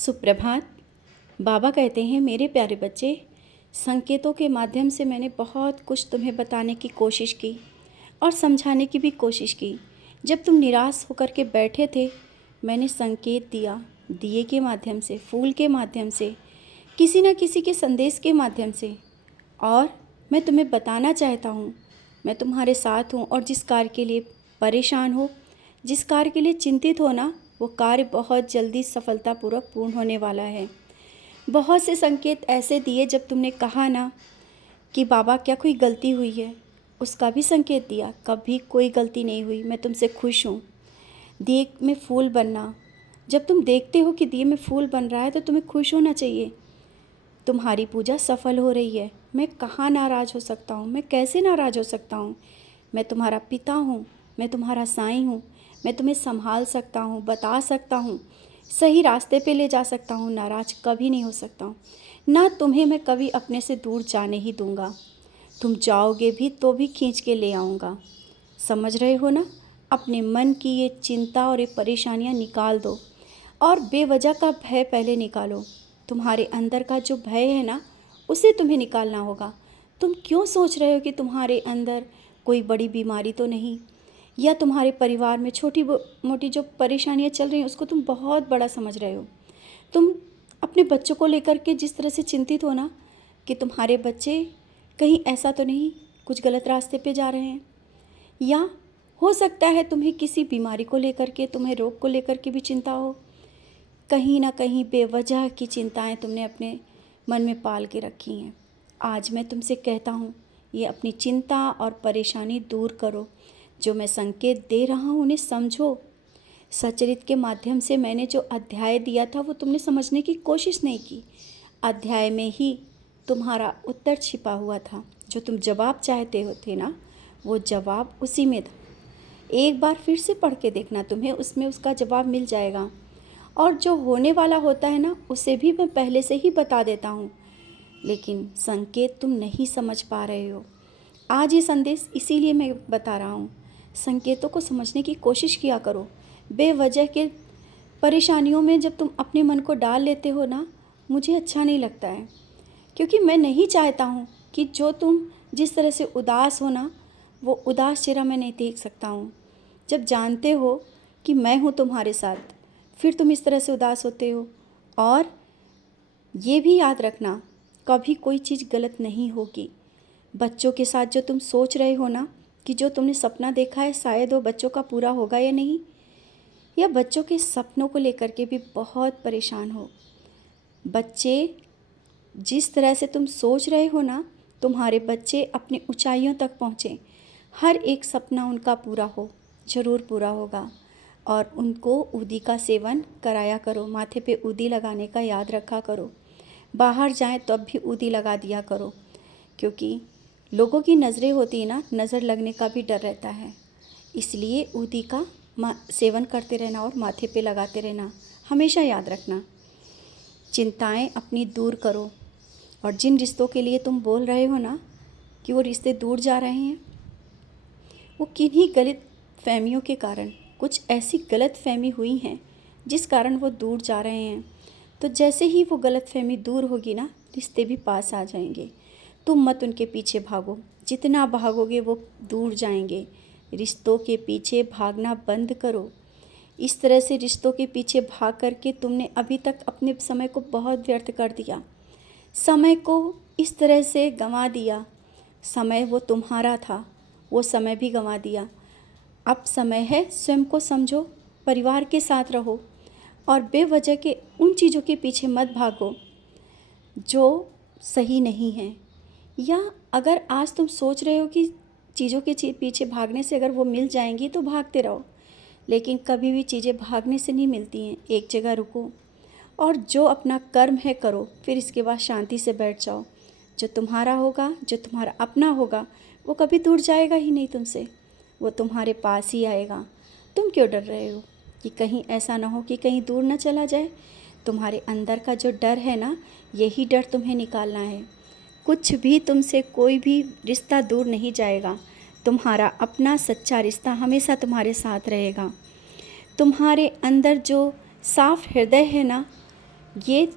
सुप्रभात। बाबा कहते हैं, मेरे प्यारे बच्चे, संकेतों के माध्यम से मैंने बहुत कुछ तुम्हें बताने की कोशिश की और समझाने की भी कोशिश की। जब तुम निराश होकर के बैठे थे, मैंने संकेत दिया, दिए के माध्यम से, फूल के माध्यम से, किसी न किसी के संदेश के माध्यम से। और मैं तुम्हें बताना चाहता हूँ, मैं तुम्हारे साथ हूँ। और जिस कार्य के लिए परेशान हो, जिस कार्य के लिए चिंतित हो ना, वो कार्य बहुत जल्दी सफलतापूर्वक पूर्ण होने वाला है। बहुत से संकेत ऐसे दिए जब तुमने कहा ना कि बाबा क्या कोई गलती हुई है, उसका भी संकेत दिया। कभी कोई गलती नहीं हुई, मैं तुमसे खुश हूँ। दिए में फूल बनना, जब तुम देखते हो कि दिए में फूल बन रहा है तो तुम्हें खुश होना चाहिए। तुम्हारी पूजा सफल हो रही है। मैं कहाँ नाराज़ हो सकता हूँ, मैं कैसे नाराज़ हो सकता हूँ। मैं तुम्हारा पिता हूँ, मैं तुम्हारा साईं हूँ। मैं तुम्हें संभाल सकता हूँ, बता सकता हूँ, सही रास्ते पे ले जा सकता हूँ। नाराज़ कभी नहीं हो सकता हूँ। ना तुम्हें मैं कभी अपने से दूर जाने ही दूँगा। तुम जाओगे भी तो भी खींच के ले आऊँगा। समझ रहे हो ना? अपने मन की ये चिंता और ये परेशानियाँ निकाल दो और बेवजह का भय पहले निकालो। तुम्हारे अंदर का जो भय है ना, उसे तुम्हें निकालना होगा। तुम क्यों सोच रहे हो कि तुम्हारे अंदर कोई बड़ी बीमारी तो नहीं, या तुम्हारे परिवार में छोटी मोटी जो परेशानियां चल रही हैं उसको तुम बहुत बड़ा समझ रहे हो। तुम अपने बच्चों को लेकर के जिस तरह से चिंतित हो ना, कि तुम्हारे बच्चे कहीं ऐसा तो नहीं कुछ गलत रास्ते पे जा रहे हैं, या हो सकता है तुम्हें किसी बीमारी को लेकर के, तुम्हें रोग को लेकर के भी चिंता हो। कहीं ना कहीं बेवजह की चिंताएं तुमने अपने मन में पाल के रखी हैं। आज मैं तुमसे कहता हूँ, ये अपनी चिंता और परेशानी दूर करो। जो मैं संकेत दे रहा हूँ उन्हें समझो। सचरित के माध्यम से मैंने जो अध्याय दिया था वो तुमने समझने की कोशिश नहीं की। अध्याय में ही तुम्हारा उत्तर छिपा हुआ था। जो तुम जवाब चाहते हो थे ना, वो जवाब उसी में था। एक बार फिर से पढ़ के देखना, तुम्हें उसमें उसका जवाब मिल जाएगा। और जो होने वाला होता है ना, उसे भी मैं पहले से ही बता देता हूँ, लेकिन संकेत तुम नहीं समझ पा रहे हो। आज ये संदेश इसीलिए मैं बता रहा हूँ। संकेतों को समझने की कोशिश किया करो। बेवजह के परेशानियों में जब तुम अपने मन को डाल लेते हो ना, मुझे अच्छा नहीं लगता है। क्योंकि मैं नहीं चाहता हूँ कि जो तुम जिस तरह से उदास हो ना, वो उदास चेहरा मैं नहीं देख सकता हूँ। जब जानते हो कि मैं हूँ तुम्हारे साथ, फिर तुम इस तरह से उदास होते हो। और ये भी याद रखना, कभी कोई चीज़ गलत नहीं होगी। बच्चों के साथ जो तुम सोच रहे हो ना, कि जो तुमने सपना देखा है शायद वो बच्चों का पूरा होगा या नहीं, या बच्चों के सपनों को लेकर के भी बहुत परेशान हो। बच्चे जिस तरह से तुम सोच रहे हो ना, तुम्हारे बच्चे अपनी ऊंचाइयों तक पहुँचे। हर एक सपना उनका पूरा हो, ज़रूर पूरा होगा। और उनको ऊदी का सेवन कराया करो, माथे पे ऊदी लगाने का याद रखा करो। बाहर जाएं तब भी ऊदी लगा दिया करो, क्योंकि लोगों की नज़रें होती है ना, नज़र लगने का भी डर रहता है। इसलिए ऊदी का सेवन करते रहना और माथे पे लगाते रहना, हमेशा याद रखना। चिंताएं अपनी दूर करो। और जिन रिश्तों के लिए तुम बोल रहे हो ना कि वो रिश्ते दूर जा रहे हैं, वो किन्हीं गलत फहमियों के कारण, कुछ ऐसी गलत फहमी हुई हैं जिस कारण वो दूर जा रहे हैं। तो जैसे ही वो गलत फहमी दूर होगी ना, रिश्ते भी पास आ जाएंगे। तुम मत उनके पीछे भागो, जितना भागोगे वो दूर जाएंगे। रिश्तों के पीछे भागना बंद करो। इस तरह से रिश्तों के पीछे भाग करके तुमने अभी तक अपने समय को बहुत व्यर्थ कर दिया। समय को इस तरह से गंवा दिया। समय वो तुम्हारा था, वो समय भी गंवा दिया। अब समय है, स्वयं को समझो, परिवार के साथ रहो और बेवजह के उन चीज़ों के पीछे मत भागो जो सही नहीं है। या अगर आज तुम सोच रहे हो कि चीज़ों के पीछे भागने से अगर वो मिल जाएंगी तो भागते रहो, लेकिन कभी भी चीज़ें भागने से नहीं मिलती हैं। एक जगह रुको और जो अपना कर्म है करो, फिर इसके बाद शांति से बैठ जाओ। जो तुम्हारा होगा, जो तुम्हारा अपना होगा, वो कभी दूर जाएगा ही नहीं तुमसे, वो तुम्हारे पास ही आएगा। तुम क्यों डर रहे हो कि कहीं ऐसा ना हो कि कहीं दूर ना चला जाए? तुम्हारे अंदर का जो डर है ना, यही डर तुम्हें निकालना है। कुछ भी तुमसे, कोई भी रिश्ता दूर नहीं जाएगा। तुम्हारा अपना सच्चा रिश्ता हमेशा तुम्हारे साथ रहेगा। तुम्हारे अंदर जो साफ हृदय है ना, ये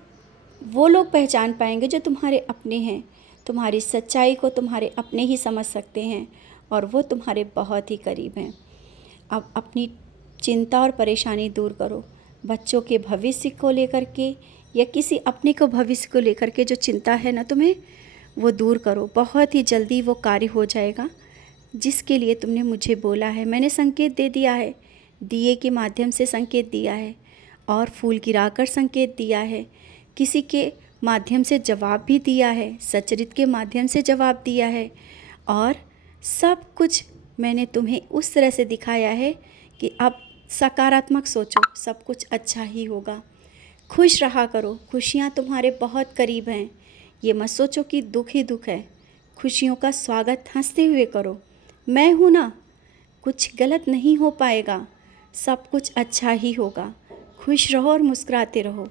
वो लोग पहचान पाएंगे जो तुम्हारे अपने हैं। तुम्हारी सच्चाई को तुम्हारे अपने ही समझ सकते हैं और वो तुम्हारे बहुत ही करीब हैं। अब अपनी चिंता और परेशानी दूर करो। बच्चों के भविष्य को लेकर के या किसी अपने को भविष्य को लेकर के जो चिंता है ना तुम्हें, वो दूर करो। बहुत ही जल्दी वो कार्य हो जाएगा जिसके लिए तुमने मुझे बोला है। मैंने संकेत दे दिया है, दिए के माध्यम से संकेत दिया है और फूल गिराकर संकेत दिया है। किसी के माध्यम से जवाब भी दिया है, सचरित के माध्यम से जवाब दिया है और सब कुछ मैंने तुम्हें उस तरह से दिखाया है कि अब सकारात्मक सोचो, सब कुछ अच्छा ही होगा। खुश रहा करो, खुशियाँ तुम्हारे बहुत करीब हैं। ये मत सोचो कि दुख ही दुख है। खुशियों का स्वागत हंसते हुए करो। मैं हूँ ना, कुछ गलत नहीं हो पाएगा, सब कुछ अच्छा ही होगा। खुश रहो और मुस्कुराते रहो।